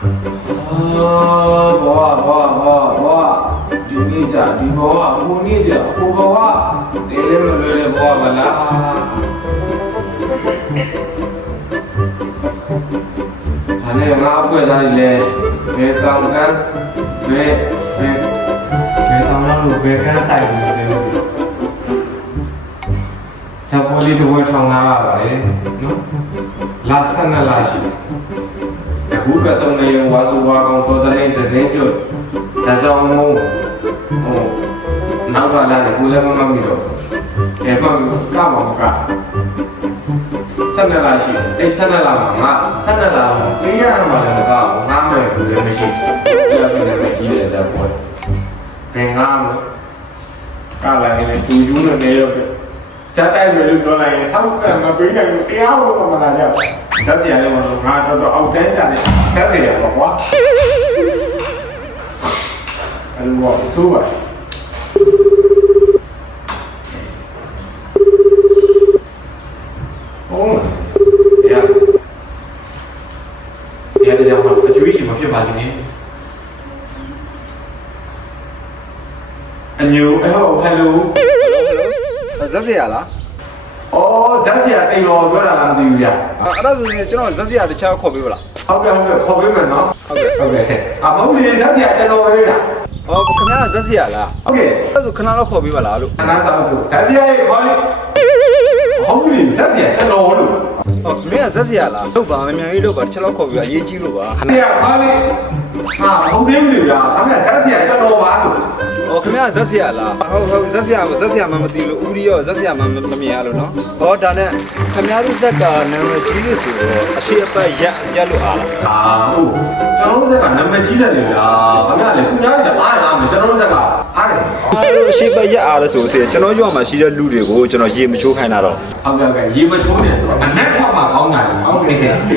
ဘောဘောဘောဘောဒီနေ့ကြဒီဘောကဟိုနေ့ကြဟိုဘောကနေလည်းမလွယ်တဲ့ဘောကလားဒါနဲ့ငါအဖွဲသားတွေလည်းဘယ်တောင်ကန်းဘယ်ဘယ်ဘယ်တောင်လောက်လို့ဘယ်ကန်းဆိုင်လို့လဲလို့စပေါ်လေးတစ်ဝက်ထောင်လာပါပါလေနော်လာဆက်နှစ်လာရှိတယ်အ ခုကဆုံနေဝါစုဝါကောင်ပေါ်တဲ့တဲ့တဲ့ကျွတ်ဒါဆောင်မုံဟိုနောက်ကလာတယ်ကိုလည်းမမမီတော့အဲမှကမမကဆက်နေလာရှိအဲ့ဆက်နေလာမှာငါဆက်နေလာမှာပေးရမှာလည်းမကဘူးငါမယ်ဘူးလည်းမရှိဘူးအဲ့ဒါဆိုလည်းကြီးတယ်ဇာပေါ်ဘယ်ငါမကလာနေတယ်သူယူနေနေရောစက်တိုက်မယ်လို့ပြောလိုက်ရင်စောက်စံမပေးနိုင်ဘူးတရားလို့မလာကြဘူး ဇက်စီရလည်းမလို့ငါတော့တော့အောက်တန်းကြတယ်ဇက်စီရပါကွာအဲ့လိုပေါ့ဆိုးပါဟုတ်ရရတဲ့ကြောင့်အကျွေးရှိမဖြစ်ပါသေးနဲ့အညိုအဲ့ဟိုဟယ်လိုဇက်စရာလား အော်ဇက်စီရတိတ်တော်ပြောတာလားမသိဘူးဗျအဲ့ဒါဆိုရင်ကျွန်တော်ဇက်စရာတခြားခေါ်ပေးပါလားဟုတ်ကဲ့ဟုတ်ကဲ့ခေါ်ပေးမယ်နော်ဟုတ်ကဲ့ဟုတ်ကဲ့အမဟုတ်လေဇက်စီရကျွန်တော်ပဲဗျဟောခင်ဗျားဇက်စရာလားဟုတ်ကဲ့အဲ့ဒါဆိုခဏတော့ခေါ်ပေးပါလားလို့ခဏစားဖို့ဇက်စီရရဲ့ခေါ်လေဟုတ်ပြီဇက်စီရကျွန်တော်လို့ဟောခင်ဗျားဇက်စရာလားဟုတ်ပါမမြန်လေးလို့ပါတစ်ချက်တော့ခေါ်ပေးပါအရေးကြီးလို့ပါခဏရခေါ်လေဟာဟုတ်သေးဘူးဗျာခဏဇက်စီရကျွန်တော်ပါဆို ဟောခင်ဗျားဇက်စရာလားဟုတ်ဟုတ်ဇက်စရာဇက်စရာမှမသိလို့ဥပဒေရောဇက်စရာမှမမြင်ရလို့နော်ဟောဒါနဲ့ခင်ဗျားတို့ဇက်ကနာမည်ကြီးလို့ဆိုတော့အရှိအပတ်ရက်ရက်လို့အားလားအာဟုတ်ကျွန်တော်တို့ဇက်ကနာမည်ကြီးစက်နေဗျာခဏလေသူများတွေအားရမယ်ကျွန်တော်တို့ဇက်ကအားတယ်အားလို့အရှိအပတ်ရက်အားလို့ဆိုစေကျွန်တော်ရွာမှာရှိတဲ့လူတွေကိုကျွန်တော်ရေမချိုးခိုင်းတာတော့ဟုတ်ကဲ့ဟုတ်ကဲ့ရေမချိုးနေတော့အနက်ထွက်မှာကောင်းတာလေဟုတ်ကဲ့ဟာဒီ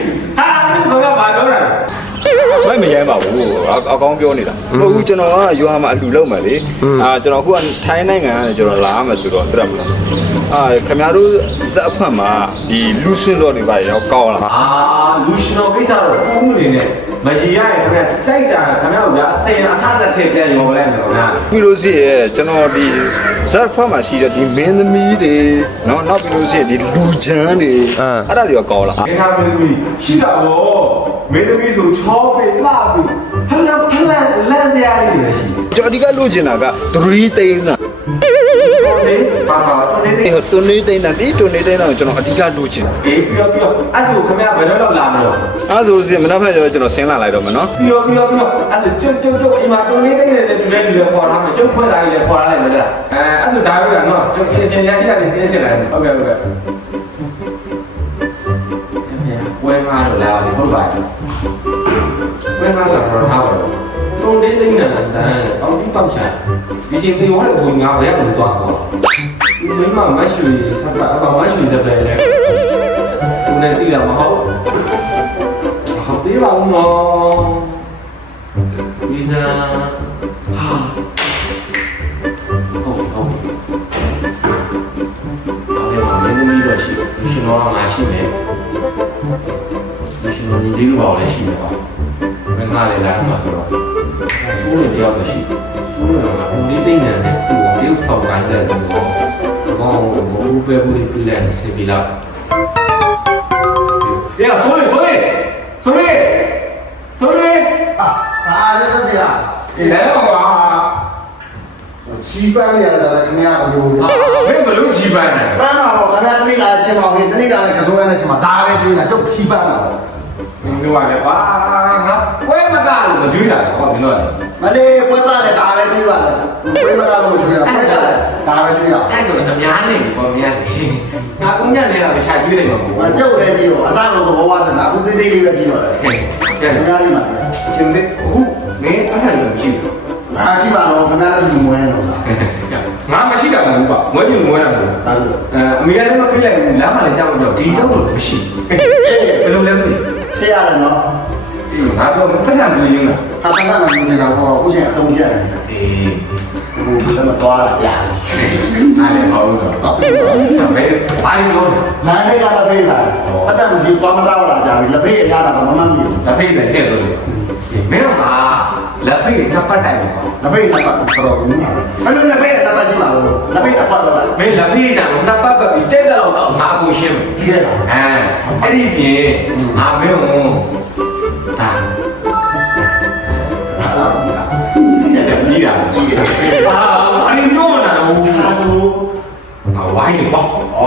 တော့ဘာပြောတာလဲ မမရိုင်းပါဘူးအအကောင်းပြောနေတာဟုတ်ဘူးကျွန်တော်ကရွာမှာအလှလုပ်မယ်လေအာကျွန်တော်အခုကထိုင်းနိုင်ငံကနေကျွန်တော်လာရမယ်ဆိုတော့တက်မလားအာခင်ဗျားတို့ဇက်အဖွင့်မှာဒီလူစင်တော်တွေပါရောကောင်းလားအာလူရှင်တော်ကိစ္စတော့ဦးမနေနဲ့ မကြီးရရင်ခင်ဗျစိုက်တာခင်ဗျဗျာအစင်အစား30ပြန်ရောလိုက်မယ်ခင်ဗျာပြီးလို့ရှိရင်ကျွန်တော်ဒီဇက်ဖွင့်မှာရှိတဲ့ဒီမင်းသမီးတွေနော်နောက်ပြီးလို့ရှိရင်ဒီလူချမ်းတွေအဲ့ဒါတွေရောကောင်းလားငါကမင်းသမီးရှိတာဗောမင်းသမီးဆိုချောပေလာပြီဖလန်ဖလန်လန့်စရာတွေလည်းရှိကျွန်တော်အဓိကလိုချင်တာက3သိန်းသာတော် လေပါပါတော်နေဒီနေဟိုတွနေသိန်းတာဒီတွနေသိန်းတာကိုကျွန်တော်အဓိကလိုချင်အေးပြောပြောအဲ့ဆိုခင်ဗျဘယ်တော့လာမလို့အဲ့ဆိုစီမနောက်ဖက်ကျတော့ကျွန်တော်ဆင်းလာလိုက်တော့မယ်နော်ပြောပြောပြောအဲ့ဆိုကျုပ်ကျုပ်ကျုပ်အိမ်မှာတော်နေနေတယ်တူတယ်တူတယ်ခေါ်ထားမယ်ကျုပ်ဖွင့်လာရင်လည်းခေါ်လာလိုက်မယ်လားအဲအဲ့ဆိုဒါပဲကနော်ကျုပ်ပြင်စင်ရရှိတာပြင်စင်လိုက်ဟုတ်ကဲ့ဟုတ်ကဲ့ဝဲမားတော့လာလေဟုတ်ပါတယ်ဝဲမားကတော့ထားပါတော့တော်နေနေနဲ့တန်းအော်ဒီပေါ့ရှာဒီချ င်းဒီဝါလည်းဘုံငါဘယ်မှာသွားခေါ်ဒီမိမမရှိစပ်ပါအကောင်မရှိစပ်ပဲလေဦးနဲ့တိတာမဟုတ်ဟုတ်သေးပါဦးနော်ဒီစားဟာဟုတ်ဟုတ်အဲ့ဒါမင်းသမီးတော့ရှိတယ်ရှင်တော်ကငါရှိတယ်ရှင်တော်ညီလေးတို့ပါလည်းရှိတယ်ပါမင်းကလည်းလာမှာဆို တော့ဆိုးနေတယောက်လည်းရှိဆိုးနေတော့ဦးလေးသိနေတယ်သူ့ကိုရုပ်ဆောင်ကိုင်းတယ်ဆိုတော့ဘောဘူးပဲဘူးလေးပြလိုက်စေပြီလားရဆိုးလေဆိုးလေဆိုးလေဆိုးလေဒါလည်းဆက်စရာဒီလဲပါချီပန်းရတာလည်းခင်ဗျားအလိုလိုမင်းဘလို့ကြီးပန်းနေပန်းတော့ခင်ဗျားတနေ့ကလည်းချင်းပါဦးတနေ့ကလည်းကစိုးရတဲ့ချင်းပါဒါပဲတွေးတာကျုပ်ချီပန်းတာမင်းတို့ကလည်းပါငါဝဲမကလို့မကြွေးတာဟောမင်းတို့ကလည်း မလေးပွဲသားလည်းဒါပဲတွေးပါလေပွဲမကားလို့တွေးတာပွဲသားလည်းဒါပဲတွေးတာအဲ့လိုအများနေပြီပေါ့မင်းကငါကုန်းညနေတာပဲရှာကြွေးနေမှာပေါ့မကျုပ်လည်းကြည့်တော့အစားတော့ဘောဝါတယ်အခုသေးသေးလေးပဲကြည့်တော့တယ်ကဲခင်ဗျားကြီးပါရှင်မင်းအခုမင်းအဲ့ဒါလို့ရှိဘူးအားရှိပါတော့ခင်ဗျားလည်းလူမွဲတော့လားငါမရှိတာမဟုတ်ပါငွေညွန်ငွေတာမဟုတ်ဒါလို့အဲအမေကလည်းမပြေးလိုက်ဘူးလမ်းမှာလည်းကြောက်တော့ဒီရောက်လို့မရှိဘယ်လိုလဲမသိဖြစ်ရတယ်နော် ဘူးငါတော့ပတ်စံပြင်းနေတာဟာပန်းကလည်းဒီကောင်ဟောခုချိန်အတုံးပြရတယ်အေးဟိုဘယ်မှာသွားလာကြာအားလည်းမဟုတ်တော့တော့ပြန်တော့ဒါပဲပါရီလို့လမ်းတွေကလည်းပေးလာပတ်စံမရှိသွားမတော့လာကြာပြီလက်ဖေးရရတာတော့မမှန်ဘူးလက်ဖေးတဲ့တဲ့လို့လက်ဖိတ်နှစ်ပတ်တိုင်ပါလက်ဖိတ်နှစ်ပတ်တော်ဘူးမှာဘယ်လိုလက်ဖိတ်နှစ်ပတ်ရှိမှာလို့လက်ဖိတ်တစ်ပတ်တော့လားမင်းလက်ဖိတ်ကြံနှစ်ပတ်ပဲကြိတ်တော့တော့ငါကိုရှင်းမယ်ဒီကဲလားအဲအဲ့ဒီပြင်ငါမင်းကိုဒါဟာလားဘူး ကကြီးတာကြီးတယ်အာဘာလို့ညောနေတာလဲဟာဆိုဝိုင်းလေပေါ့ဩ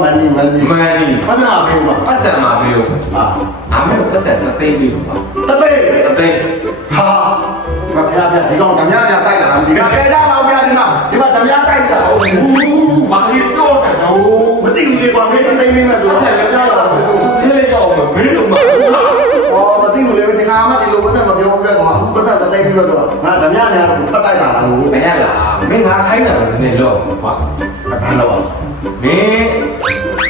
မန်နီမန်နီမန်နီပတ်စံအဖေးပါပတ်စံမှာမေးဟာအမေပတ်စံတစ်သိန်းပေးပါတသိတစ်သိန်းဟာမပြပြဒီကောင်ဓမြပြတိုက်လာဒီကဲကြတော့ပြဒီမှာဒီမှာဓမြတိုက်တာဟုတ်ဘူးဘာလို့ညောနေတာလဲမသိဘူးလေကွာမင်းတိတ်နေမဲ့ဆိုတော့ကြားလာတယ်ဒီလေတော့မင်းတို့မှာ။ ပတ်စံတသိပြီးတော့ငါဓမြများတော့ဖတ်တိုက်လာတာလို့ဘယ်လားမင်းငါခိုင်းတာလည်းနည်းတော့ကွာဘာလို့ပါမင်း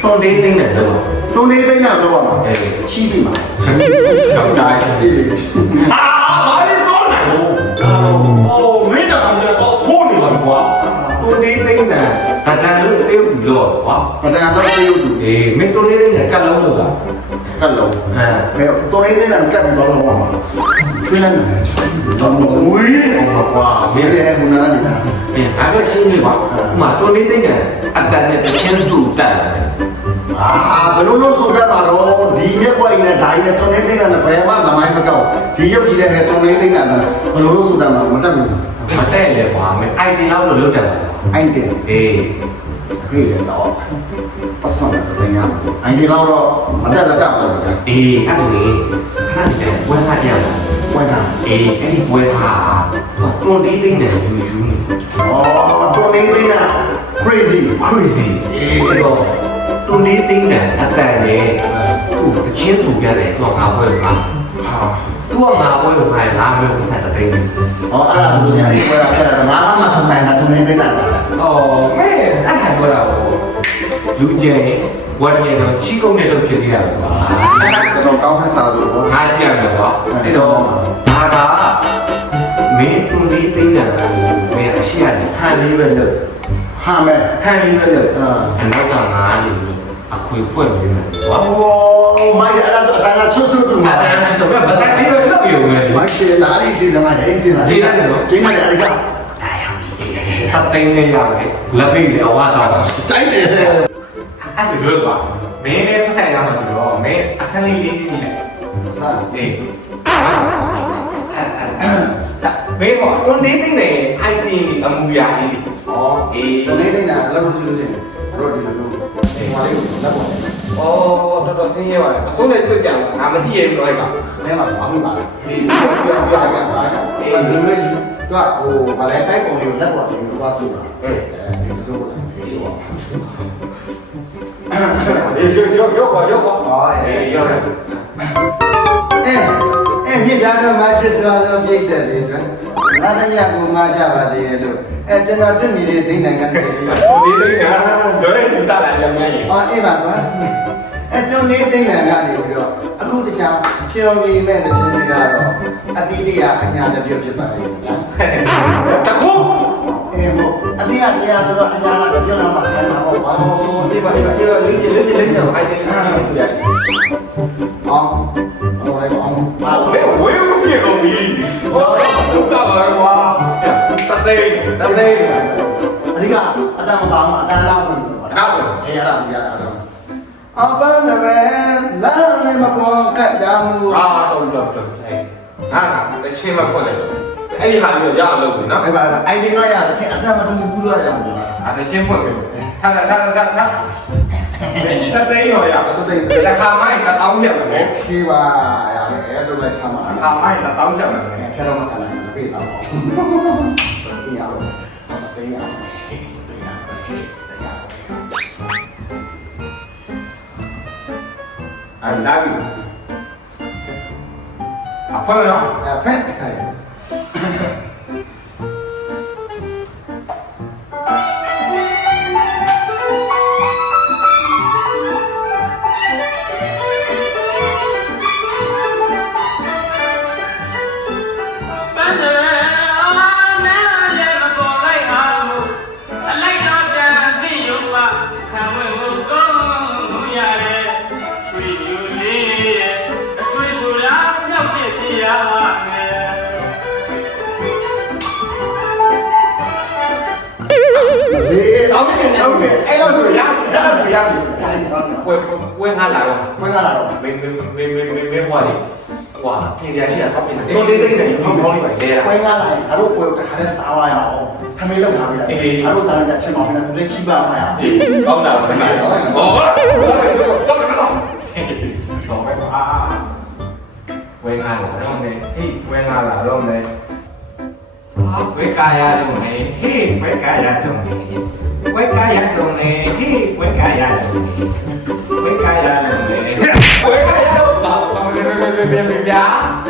တွန်သေးသိနေတော့တုံးနေသိနေတော့ပါမှာချီးပြီမှာကြောက်ကြိုက်အေးအာဘာလို့တော့လဲအော်မင်းတော့တော့ခိုးနေပါကွာတွန်သေးသိနေတတန်လို့တေးဘူးလို့ကွာပဒံတော့တေးဦးအေးမင်းတွန်သေးသိနေကတ်လုံးလို့ကကတ်လုံးဟမ်ဘယ်တုံးနေသိနေကတ်ပြီးတော့ တော့မှာချွေးနေတယ်တော့တော့ဝေးကွာမမင်းင်းလည်းလည်းခုနကနေအင်းအဲ့တော့ရှင်းပြီကွာဥမာတွန်သေးသိနေအတန်နဲ့တစ်ချင်းစုတက်တယ်အာဘယ်လိုလို့ဆိုတတ်တာတော့ဒီမြက်ခွက်နဲ့ဓာကြီးနဲ့တုံးနေသိနေဘယ်မှလမိုင်းမကောက်ဒီရုပ်ကြီးတဲ့တုံးနေသိနေတယ်ဘယ်လိုလို့ဆိုတတ်မှာမတတ်ဘူးမတဲ့လေကွာမင်း IT လောက်လို့လုပ်တယ်အိုင်တယ်အေးဖေးရတော့ပတ်စံတဲ့တင်ရအိုင်ဒီတော့မတက်တော့တော့အေးအဲ့ဒါလေခဏတည်းဝယ်ထားကြလားဝိုင်း တာအေးအဲ့ဒီဝယ်ထားတွန်သေးသိနေယူယူနေအော်တုံးနေသိနေ crazy crazy အေးအဲ့တော့တွန်သေးသိနေအတန်နဲ့သူ့တချင်းစုပြတယ်သူကငါဘွဲပါဟာသူကငါဘွဲလို့ခိုင်းငါမျိုးပတ်သက်တဲ့သိနေဟောအဲ့ဒါဆိုရင်ဒီကွာအဲ့ဒါငါမှမဆုံးနိုင်တာတုံးနေသိနေလား အော်မဲအဲ့ဒါပြောတာကိုလူကျင်ဝတ်နေတော့ချီးကုန်တဲ့တော့ဖြစ်သေးတာကွာတော့ကောင်းဖက်စားလို့ဘောငါကြည့်ရမယ်ကွာအဲ့တော့ငါကမင်းတွန်သေးသိနေတာကိုမင်းအရှိရတယ်ဟန်လေးပဲလို့ဟာမဲဟန်လေးပဲလို့အာအနောက်ကငါနေပြီးအခွေဖွင့်နေတယ်ကွာโอ้မိုက်အဲ့ဒါအတန်းချွတ်ဆွတ်တူအမှာတန်းချစ်တော့ဘာသာဒီလိုလုပ်ရုံနဲ့မိုက်ချေလာရီစီစမှာအေးစီလာဂျင်းရတယ်အဲ့ဒါ ထပ်သိမ်းနေရတယ်လက်မိလည်းဝါတော့တိုက်တယ်အဲ့ဆိုလို့ကမင်းလည်းပတ်ဆိုင်ရမှာဆိုတော့မင်းအဆန်းလေးလေးစီးနေလိုက်အဆန်းအေးမေးပေါ့တော့နေသိနေ IT အမူအရာလေးဩအေးနေသိနေတာဘယ်လိုလုပ်လို့လဲတို့ဒီလိုလုပ်ဟိုမှာလေးလက်ပေါ်ဩတော်တော်ဆင်းရဲပါလေအစိုးနဲ့တွေ့ကြတာငါမကြည့်ရဘူးတော့အဲ့ကမင်းကဘာမှမပါဘူးအေးပြောပြပါအေးဒီမဲ့ သူကဟိုဗာလဲတိုက်ပုံလေးလက်ပေါ်တင်သွားဆိုတာ။ဟဲ့အဲဒီဆိုတော့ဒီတော့။ဒီရောရောရောရောရောအော်။အေးအေးရောရောအဲအဲမြစ်သားတော့မချစ်စွာသောပြိတ္တတွေအတွက်ငါသမီးကငါကြပါစေလို့အဲကျွန်တော်တက်နေတဲ့ဒိဋ္ဌိကနေပြီး။ဟိုဒီလေးကတော့ဒီစားလာပြန်ပြန်ရင်အော်အေးပါကွာ အဲကျွန်တော်နေဒိဋ္ဌိကနေပြီးတော့အခုတခြားဖြောပြီးမဲ့တဲ့ချင်းတွေကတော့အတိတ်ရအညာတစ်ပြုတ်ဖြစ်ပါလေဗျာ။တခုအေးမို့အတိတ်ရတရားဆိုတော့အညာကပြောလာမှခံမှာပေါ့ကွာ။အော်ဒီပါဒီပါဒီပါလေးလေးလေးလေးတော့အိုင်ဒီလေးကိုရိုက်အောင်ဟိုလည်းအောင်ပါ။ဘယ်ဝေးဦးပြေကုန်ပြီ။ဟောဒုက္ခပါကွာ။တသိတသိအဓိကအတ္တမပါဘူးအတ္တလောက်ဘူးပေါ့အေးအဲ့ဒါကြီးရတာတော့ အပန်းလည်းလာလည်းမပေါ်ကတ်ကြမှုအာတော့တော့တော့အဲ့ဟာတချင်းမဖွင့်လိုက်အဲ့ဒီဟာမျိုးရအောင်လုပ်ပြီနော်အဲ့ပါအိုင်ဒီတော့ရတယ်ချင်းအတ္တမတူဘူးလို့ရကြမှာအဲ့တချင်းဖွင့်ပြီထားထားထားထားထားတသိန်းရောရအတ္တတိတ်တစ်ခါမိုင်းတစ်တောင်းရမယ်ခေးပါရတယ်အဲ့ဒါလည်းဆမ်းပါတစ်ခါမိုင်းတစ်တောင်းရမယ်ဖဲတော့မခံနိုင်ဘူးပြေးတော့ဒီအောင်ပေးရအောင် အဲ့လာပြီအဖွင့်နော်အဲ့ဖ တိုင်းကောင်းတယ်ဝဲဝဲငါလာတော့ဘယ်ကလာတော့မင်းမင်းမင်းမင်းမင်းမင်းဟွာလေဟွာပြင်ရရှိတာတော့ပြင်တယ်တော်လေးလေးနဲ့ဒီကောင်းလေးပဲလဲတာဘယ်ကလာငါတို့ပွဲတခါတည်းစားသွားရအောင်ထမင်းလောက်ထားပြီလားငါတို့စားရချက်မောင်းနေတာသူလည်းချိပါမှာရအောင်ကောင်းတာပဲဟောတော့တော့တော့တော့ပဲအာဝဲငါလာတော့မယ်ဟေးဝဲငါလာတော့မယ်အာဝဲကာယာတော့မယ်ဟေးဝဲကာယာတော့မယ် ဝဲကာယာတော့မယ်ဟေးဝဲကာယာတော့မယ်ဝဲကာယာတော့မယ်ဝဲကာယာတော့တော့ဘယ်ဘယ်ဘယ်ဘယ်ဘယ်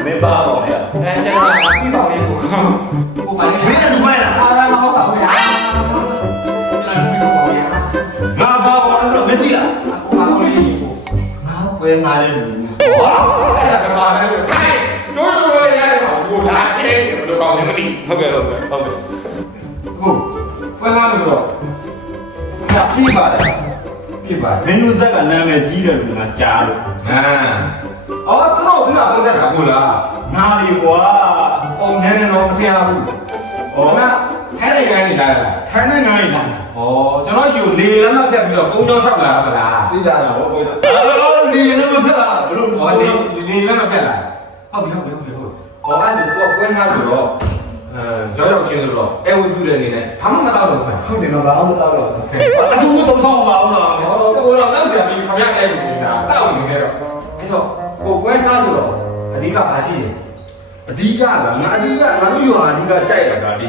မင်းပါတော့လေအဲကျွန်တော်ပြီးပါလေကိုကိုပါလေမင်းကလူမိုက်လားအားရမဟုတ်ပါဘူးညာကျွန်တော်ပြီးတော့ပါဗျာငါဘာဘာလို့မသိလားကိုပါလို့လေးကိုငါပွဲငါလည်းလူဟောအဲ့ဒါကပါလေလို့ဟဲ့ကျိုးကျိုးလေးရတယ်ဟောကိုလာခဲတယ်ဘယ်လိုကောင်းလဲမသိဟုတ်ကဲ့ဟုတ်ကဲ့ဟုတ်ကဲ့ဟုတ်ဘယ်မှာလို့တော့ ငါပြီးပါတယ်ပြပါမင်းတို့ဇက်ကနာမည်ကြီးတယ်လို့ငါကြားလို့အာအော်သူတို့ကပုံစံကကိုလားငါလီကွာပုံနေနေတော့မထင်ဘူးဟောနာထဲနေကနေလာတာထိုင်းနိုင်ငံကြီးလားဟောကျွန်တော်ရှိကိုလေလမ်းမပြတ်ပြီးတော့ကုန်းချောင်းလျှောက်လာတာမလားသိကြတာဘောကိုယ်အော်ဒီလည်းမဖြစ်လားဘလို့ဟောဒီဒီလမ်းမပြတ်လာဟုတ်ပြီဟုတ်ပြီဟုတ်ပြီဟောအဲ့ဒါကိုကွဲငါဆိုတော့ အဲကြောက်ရောက်ချင်းဆိုတော့အဲဝပြူတဲ့အနေနဲ့ဘာမှမတော့တော့ခင်ဗျဟုတ်တယ်တော့ဘာလို့တော့တော့တခုသုံးဆောင်ပါဦးလားဟောကိုတော့လောက်ဆရာပြီးခမရအဲ့လိုနေတာတောက်နေကြတော့အဲ့တော့ကိုကွဲငါဆိုတော့အဓိကဘာကြည့်လဲအဓိကကငါအဓိကငါတို့ရွာအဓိကကြိုက်တာကဒီ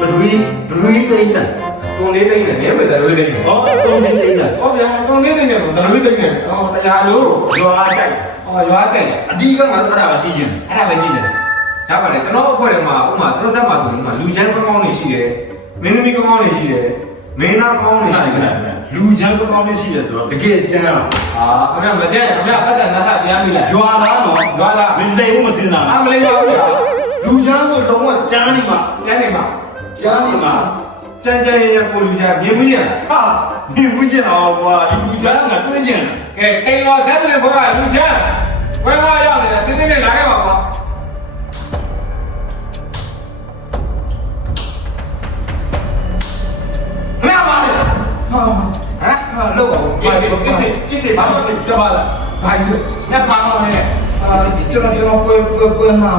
ပဒွေပဒွေတိတ်တယ်တွန်လေးသိမ့်နေနေပဲတရွေးသိမ့်နေဟောတုံးနေတိတ်တယ်ဟောဗျာတွန်လေးသိမ့်နေတော့တရွေးသိမ့်နေဟောတရားလို့ရွာကြိုက်ဟောရွာတဲ့အဓိကငါတို့အဲ့ဒါပဲကြည့်ချင်အဲ့ဒါပဲကြည့်တယ် ရပါတယ်ကျွန်တော်အဖွဲ့ထဲမှာဥမာကျွန်တော်ဆက်မှာဆိုရင်ဥမာလူချမ်းကောင်းကောင်းနေရှိတယ်မင်းသမီးကောင်းကောင်းနေရှိတယ်မင်းသားကောင်းနေရှိတယ်လူချမ်းကောင်းလေးရှိတယ်ဆိုတော့တကယ်ကျမ်းအာခင်ဗျမကြက်ခင်ဗျပတ်စံနတ်ဆက်ပြန်ပြီလားရွာသားတော့ရွာလားမလိမ့်ဘူးမစင်တာအမလေးပါဗျာလူချမ်းဆိုတော့ကျန်းနေမှာကျန်နေမှာကျန်းနေမှာကျန်ကျန်ရကိုလူချမ်းမြင်မှုရင်ဟာဒီဝိကျင်အောင်ကွာဒီလူချမ်းကတွင်းကျင်ကဲကိန်းတော်ဆက်တယ်ဘောကလူချမ်းဝဲမရောက်နေတာစစ်စစ်နဲ့လာခဲ့ပါကွာ မရပါနဲ့ဟာဟမ်ဟာလောက်ပါဘူးအစ်စ်အစ်စ်အစ်စ်ဘာလို့ဒီကြပါလားဘာလို့ညပါအောင်လဲအာကျွန်တော်ကျွန်တော်ပွဲပွဲပွဲမှာ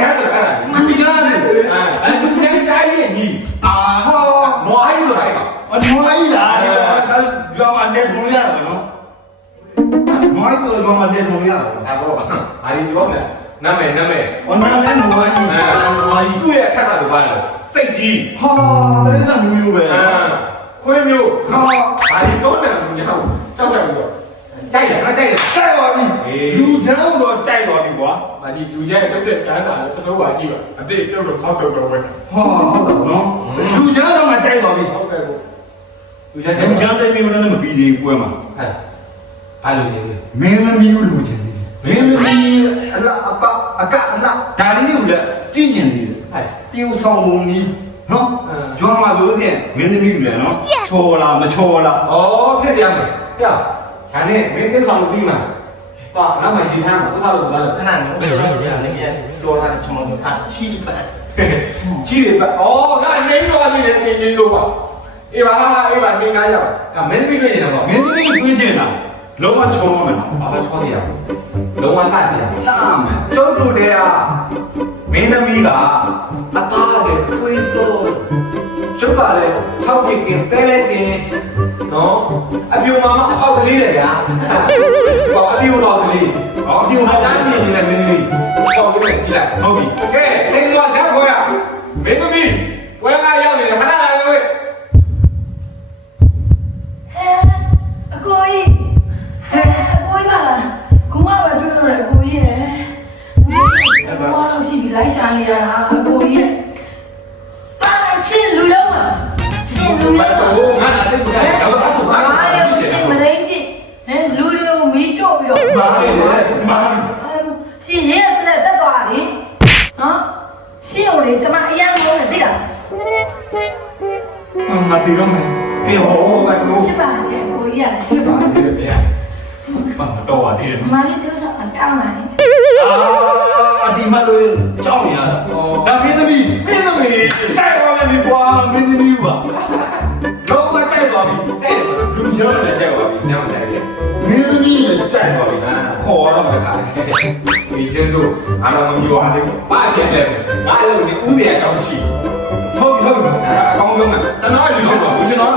နေတဲ့လူချမ်းဆိုတာအဲ့ဒါမတရားနေအဲအဲလူချမ်းကြားရဲ့ညီအာဟောမွားကြီးဆိုတာအဲ့ကောင်အနွားကြီးလားဒီတော့ကြောင်မနဲ့ဘုံရတာနော်နွားကြီးဆိုကြောင်မနဲ့ဘုံရတာအဲ့ဘောအားဒီပြောမယ်နာမည်နာမည်အနာနဲ့နွားကြီးအဲမွားကြီးသူ့ရဲ့အခက်အခဲလိုပါလို့စိတ်ကြီးဟာတရစ္ဆာန်မျိုးမျိုးပဲအဲခွေးမျိုးဟာအားဒီတော့တယ်လူချမ်းကြောက်တယ်ပြော ကြိုက်တယ်ငါကြိုက်တယ်ကြိုက်ပါပြီလူချမ်းတော့ကြိုက်တော့ပြီကွာမာဒီလူချမ်းတုတ်တဲ့ချမ်းသာလို့ပစိုးပါကြည့်ပါအတိတ်ကျုပ်တို့ဖောက်ဆုပ်တော့ပဲဟာဟုတ်တယ်နော်လူချမ်းတော့ငါကြိုက်တော့ပြီဟုတ်ကဲ့ကိုလူချမ်းလူချမ်းတဲ့မျိုးနဲ့မပြီးသေးပွဲမှာဟဲ့အားလူချင်းမင်းသမီးကိုလူချမ်းနေမင်းသမီးအလားအပအကအလားဒါလေးကိုလည်းကြည့်ကျင်သေးတယ်ဟဲ့ tiêu ဆောင်ပုံကြီးနော်ကျွမ်းမှာဆိုလို့ရှိရင်မင်းသမီးလူလည်းနော်ချော်လားမချော်လားဩဖြစ်စရာမလိုပြ ဒါနဲ့မင်းသိဆောင်လို့ပြီးမှာတော့နောက်မှရေးထားမှာဥစားလို့ဘာလို့ခဏနော်ကျွန်တော်တို့ကလည်းကြောလာတဲ့ချောင်းတို့စားချီပတ်ချီးတယ်ပါဩငါနေတော့နေတယ်နေနေလို့ပါအေးပါအေးပါမင်းကားရပါအဲမင်းသမီးတွေ့နေတော့မင်းသမီးတွင်းကျင်တာလုံးဝချော်မှာနော်ဘာလို့ချောနေရလုံးဝလှတယ်ရတာမယ်ကျုပ်တို့တဲ့ကမင်းသမီးကအသားနဲ့ခွေးစိုးကျုပ်ကလည်းထောက်ကင်ကင်တဲလဲစင် နော်အပြူမှာမအပေါက်ကလေးတယ်ဗျာဟောအပြူတော်ကလေးဟောအပြူတော်တိုင်းပြည်နေတယ်မင်းသမီးဆောက်ပြီးကြည့်လိုက်ဟုတ်ပြီကဲတင်းသွားဇက်ခေါ်ရမင်းသမီးဝဲအားရောက်နေတယ်ခဏလာရွေးဟဲအကိုကြီးဟဲအကိုကြီးပါလားခုမှပဲတွေ့လို့ရအကိုကြီးရယ်ဘာလို့ရှိဒီလိုက်ရှာနေရတာအကိုကြီးရပါရှင်လူရောမှာ ရှင်လူဘာရောက်မှာလို့ငါလာတဲ့ပူတာတော့တော့ဘာဘာလဲလဲရှ ဒီကျေစုအားလုံးမျိုးအားလေးပါပြတယ်ငါလည်းဒီဥဒေအကြောင်းရှိဟုတ်ပြီဟုတ်ပြီအကောင်းဆုံးမယ်ကျွန်တော်လူရှင်တော့လူရှင်တော့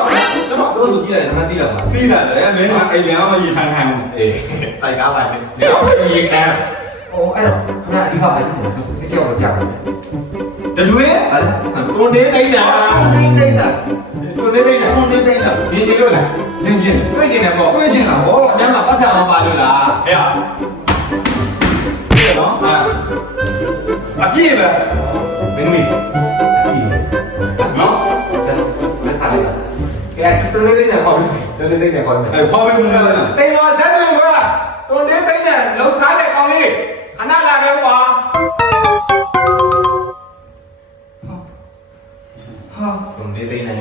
ကျွန်တော်တို့ဆိုကြည့်တယ်ငါသိတယ်မှာသိလာတယ်မင်းကအိမ်ပြန်အောင်ရေထိုင်ထိုင်အေးစိုက်ကားလိုက်တယ်ဒီတော့ရေခံဟိုအဲ့တော့ခဏဒီခါပါကြည့်တယ်ဒီကြောက်ကြတယ်တလူရဲ့ဟဲ့တွန်နေတိုင်းတာတိတ်တိတ်တာတွန်နေတိုင်းတာဘုံတိတ်တိတ်တာဒီကြီးလို့လားလင်းချင်းတွေ့ကျင်တယ်ပေါ့တွေ့ချင်းတာဟောညမှာပတ်စံအောင်ပါလို့လားဟဲ့ ဒီနော်အာအပြည့်ပဲမင်းမီးနော်ဆက်စားလိုက်ကဲတွန်နေတိုင်းခေါ်ပြီတွန်နေတိုင်းခေါ်တယ်အဲဖော်ပြီးမလားတိမ်တော်ဇက်တူကတွန်နေတိုင်းနဲ့လှုပ်ရှားတဲ့ကောင်လေးခဏလာခဲ့ကွာဟာတွန်နေတိုင်းနဲ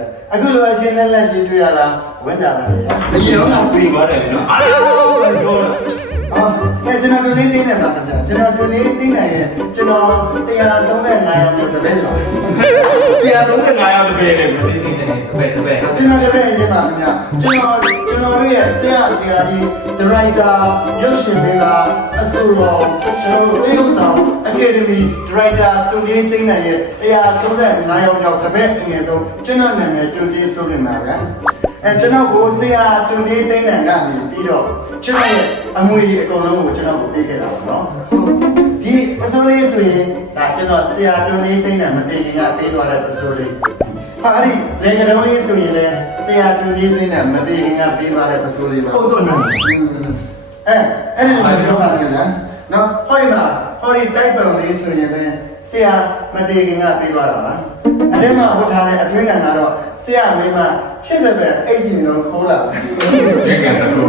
့ တပည့်မင်္ဂလာပါဗျာတို့အော်မိုက်တယ်ကွာအဲ့ဒီမိုင်းကစစ်စာတော့ပြည့်တဲ့အတွက်အခုလိုအချင်းလက်လက်ကြည့်တွေ့ရတာဝန်တာပါလေဗျာအရင်တော့ပြေးပါတယ်နော်အားလုံးပြောတာ အော်အဲ့ကျွန်တော်တို့လေးတင်းနေတာဗျာကျွန်တော်တို့လေးတင်းနေရင်ကျွန်တော်135ရောက်တော့တပည့်ဆိုပြန်တော့ငါရောက်ပြေးတယ်တွန်နေတိုင်းနဲ့တပည့်တပည့်ကျွန်တော်တပည့်အရင်ပါဗျာကျွန်တော်ကျွန်တော်ရဲ့ဆရာဆရာကြီးဒရိုက်တာရုပ်ရှင်မင်းသားအဆိုတော်ကျွန်တော်တေးဥဆောင်အကယ်ဒမီဒရိုက်တာတူလေးတင်းနေရဲ့135ရောက်တော့တပည့်အငယ်ဆုံးကျွန်တော်နာမည်တူလေးဆိုနေမှာဗျာ အဲကျွန်တော်ကိုဆရာတူလေးသိန်းတန်ကနေပြီးတော့ကျွန်တော်ရဲ့အမွေတွေအကုန်လုံးကိုကျွန်တော်ကိုပေးခဲ့တာပေါ့နော်ဒီပစိုးလေးဆိုရင်ဒါကျွန်တော်ဆရာတူလေးသိန်းတန်မသိခင်ကပေးသွားတဲ့ပစိုးလေးဟာအဲ့ဒီလေကတုံးလေးဆိုရင်လည်းဆရာတူလေးသိန်းတန်မသိခင်ကပေးသွားတဲ့ပစိုးလေးပါဟုတ်ဆိုနော်အဲအဲ့ဒီလိုပြောပါလေနော်နော်ဟောဒီမှာဟောဒီတိုက်ပုံလေးဆိုရင်လည်းဆရာမတေခင်ကပေးသွားတာပါ အဲ့ဒီမှာဟောထားတဲ့အတွင်းကံကတော့ဆရာမင်းမချစ်တဲ့ပဲအိတ်ကြီးလုံးခိုးလာတယ်ရေကန်တခု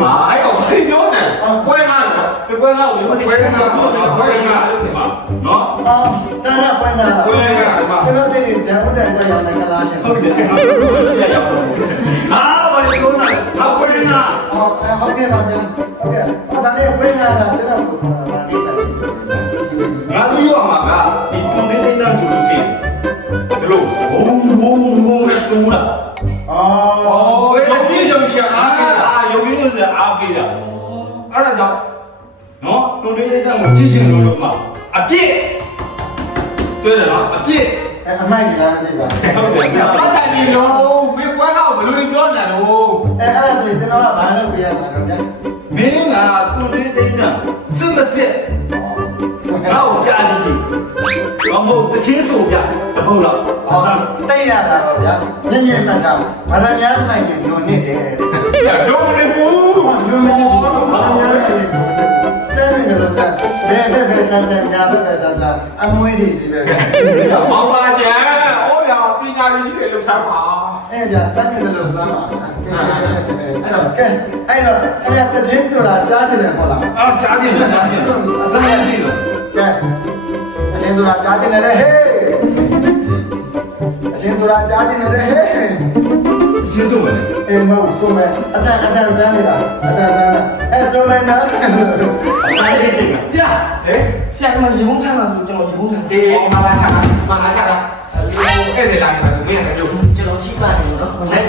ဟာအဲ့တော့ခေပြောတယ်ပွဲငါတော့ပွဲငါကိုမသိဘူးပွဲငါပွဲငါနော်အော်ဒါကပွင့်လာတာကျွန်တော်စိတ်ဓာတ်ဥဒ္ဒံကရောင်းတဲ့ကလားရှင်ဟုတ်တယ်ပြန်ရောက်ပါအာဘာလို့ကောင်းလဲငါပွင့်နာအော်ဟုတ်ကဲ့ပါဗျာဟုတ်ကဲ့ဟောဒါလေးပွင့်လာတာကျွန်တော်ကိုခေါ်တာပါဒီဆိုင်ရှိတယ်ငါတို့ရောက်မှာက လို့အားပေးတာအဲ့ဒါကြောင့်နော်တူနေတဲ့ကိုကြည့်ရှင်လို့လို့မှာအပြည့်တွေ့တယ်နော်အပြည့်အမိုက်ကြီးလားမသိပါဘူးဟုတ်တယ်ဗျာပတ်စံဒီလုံးမင်းပွဲငါကိုဘယ်လိုပြောကြတယ်လို့အဲအဲ့ဒါဆိုကျွန်တော်ကဘာလုပ်ပြရမှာတော့ဗျာမင်းကတူနေတဲ့စစ်မစစ်ငါ့ကိုကြားကြည့်ကြည့်ဘာမို့တချင်းဆိုပြတပုတ်လောက်အော်တိတ်ရတာပါဗျာမျက်မျက်မှတ်ထားဘာသာများမှန်ရင်ညွန်နေတယ် ရတော့မနေဘူးဟောညွန်မနေဘူးဘာသာများမှန်ရင်ဆန်းနေတယ်လို့ဆန်းဘယ်ဘက်ပဲဆန်းဆန်းညာဘက်ပဲဆန်းဆန်းအမွေးတွေကြီးပဲဗျာမောင်ပါကျန်ဩရပညာရှိတယ်လို့စားပါအဲ့ဒါဆန်းနေတယ်လို့ဆန်းပါကဲအဲ့တော့ကဲအဲ့တော့ခင်ဗျာတချင်းဆိုတာကြားနေတယ်ဟုတ်လားအာကြားကြည့်တယ်ကြားကြည့်တယ်အစမ်းရကြည့်လို့ကဲတချင်းဆိုတာကြားနေတယ်ဟေးတချင်းဆိုတာကြားနေတယ်ဟေး ချင်းဆိုမယ်အေးမဟုတ်ဆိုမယ်အတန်အတန်ဆန်းနေတာအတန်ဆန်းတာအဲဆိုမယ်နော်အားရကြည့်မှာဆရာဟဲ့ဆရာကမှရုံးထမ်းလာဆိုကျွန်တော်ရုံးထမ်းအေးမလာချာမလာချာလားအဲ့ဒီလာနေမှာသူမင်းကပြောကျွန်တော်ချိပါတယ်နော်ဟုတ်တယ်ဩ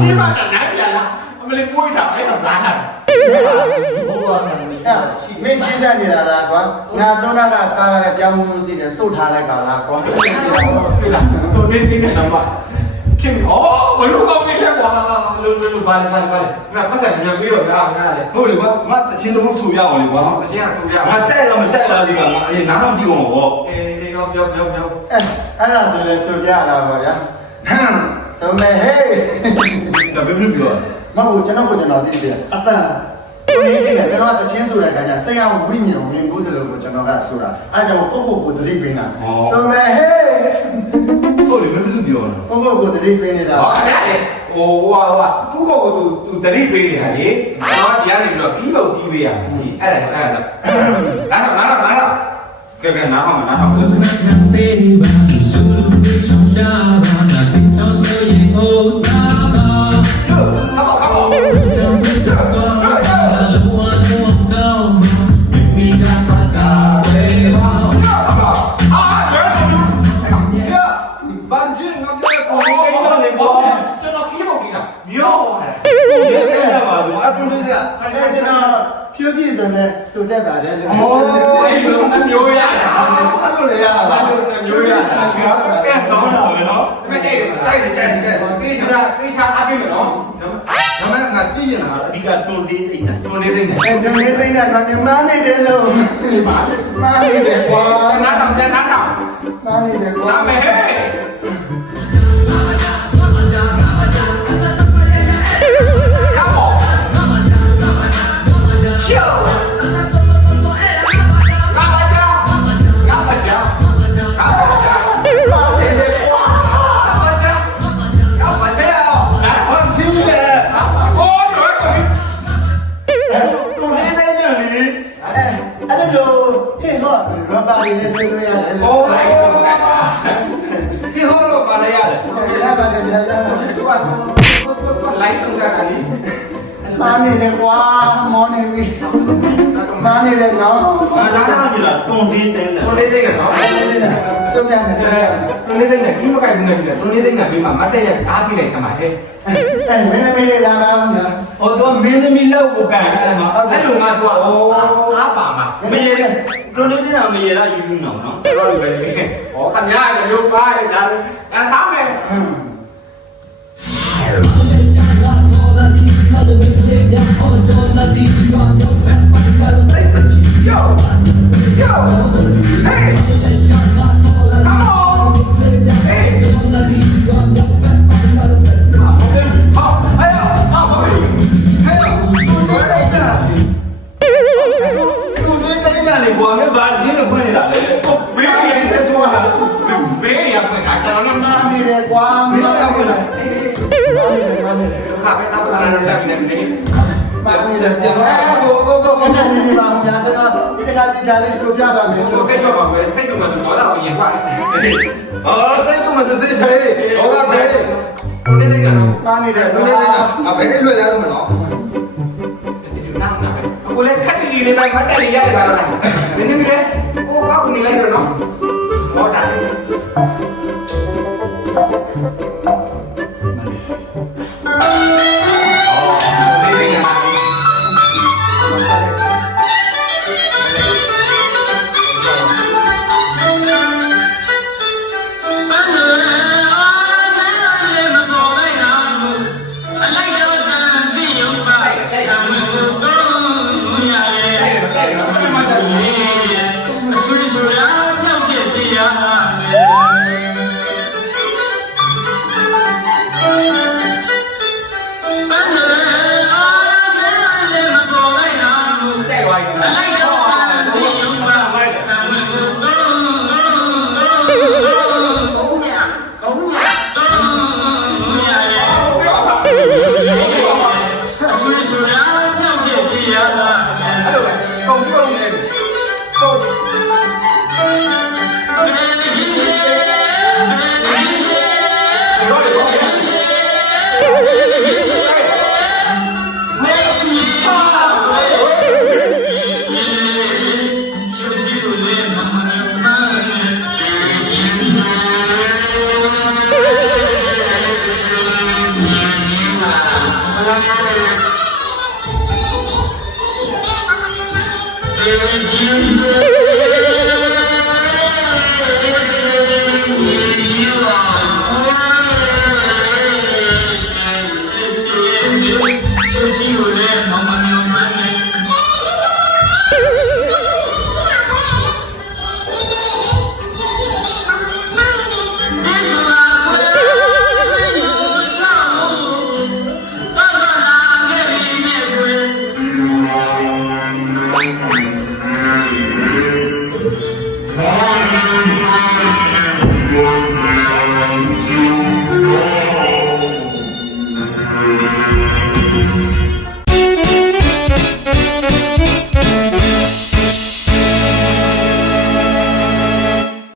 ချိမတာနိုင်ပြန်လားအမလေးပွေးတာအဲ့ဒါလာတာဘုရားထမ်းနေအဲမင်းချင်းတက်နေတာလားကွာငါစောနာကစားရတဲ့ပြောင်းမှုစီနဲ့စုတ်ထားလိုက်ပါလားကွာပြီလားတို့နေနေနေတော့ ခင်ဩဘလို့ကောင်းနေလဲကွာလူလူလူပါလေပါလေပါလေငါပတ်စံညံပြီးတော့ဗျာငါလေဟုတ်လေကွာငါတချင်းတော့ဆူရအောင်လေကွာအချင်းကဆိုရငါကြိုက်လားမကြိုက်လားဒီကငါအေးနားတော့ကြည့်အောင်ပေါ့အေးဒီတော့ပြောပြောပြောအဲအဲ့ဒါဆိုလဲဆိုပြရတာပါဗျာဆိုမယ်ဟေးဒါဘယ်လိုပြောမဟုတ်ကျွန်တော်ကကျွန်တော်သိတယ်အတန်ကိုရင်းကကျွန်တော်ကတချင်းဆိုတဲ့ခါကျဆရာဝိညာဉ်ဝင်ဘူးတယ်လို့ကျွန်တော်ကဆိုတာအဲကြောင့်ကိုကိုကိုတတိပင်းတာဆိုမယ်ဟေး ဟုတ်လေဘယ်လိုပြောလဲကိုကိုကိုတတိပင်းနေတာဟောအဲ့ဒါလေဟိုဟိုဟိုဟာသူ့ကိုသူသူတတိပေးနေတာလေတော့ဒီကနေပြီးတော့ကီးပုတ်ကီးပေးရမယ်အဲ့ဒါအဲ့ဒါဆိုနားတော့နားတော့နားတော့ကဲကဲနားတော့နားတော့ ဟုတ်တယ်ဗျ။အဲကျွန်တော်ဖြည့်ပြည့်စုံနဲ့စုတတ်ပါတယ်လို့။ဩအဲ့လိုအမျိုးရတာ။အဲ့လိုလေရလား။အဲ့လိုအမျိုးရတာ။ကဲတော့တာပဲနော်။အဲ့ကြိုက်ကြိုက်ကြိုက်ကြိုက်။တေချာတေချာအားပေးမယ်နော်။ဒါမှငါကြည့်ရင်လားအဓိကတွန်လေးသိတာတွန်လေးသိနေအဲတွန်လေးသိနေတာငါမြန်မာနေတယ်လို့မာနေတယ်ကွာနားထောင်နားထောင်မာနေတယ်ကွာမဲ တယ်သုံးရမယ်သုံးရမယ်တော်လေးသိနေကြီးမကိုက်ဘူးနဲ့ပြီတော်လေးသိနေပြီးမှမတ်တက်ရအားပြလိုက်စမ်းပါဟဲ့အဲမင်းမင်းလေးလာပါဦးနော်ဟောတော့မင်းသမီးလောက်ကိုကန်တယ်မှာအဲ့လိုငါတို့ကအိုးအားပါမှာမရေတွန်တင်းတင်းတာမရေလားယူယူနော်နော်တော်လို့ပဲလေဟောခမရရုပ်ပါရကြတယ်အစားမယ် ကိုလည်းခက်တီလေးပဲမတက်ရရတယ်ကတော့နင်းနေပြီလေကိုကောက်နေလိုက်တော့နော်ဟောတာ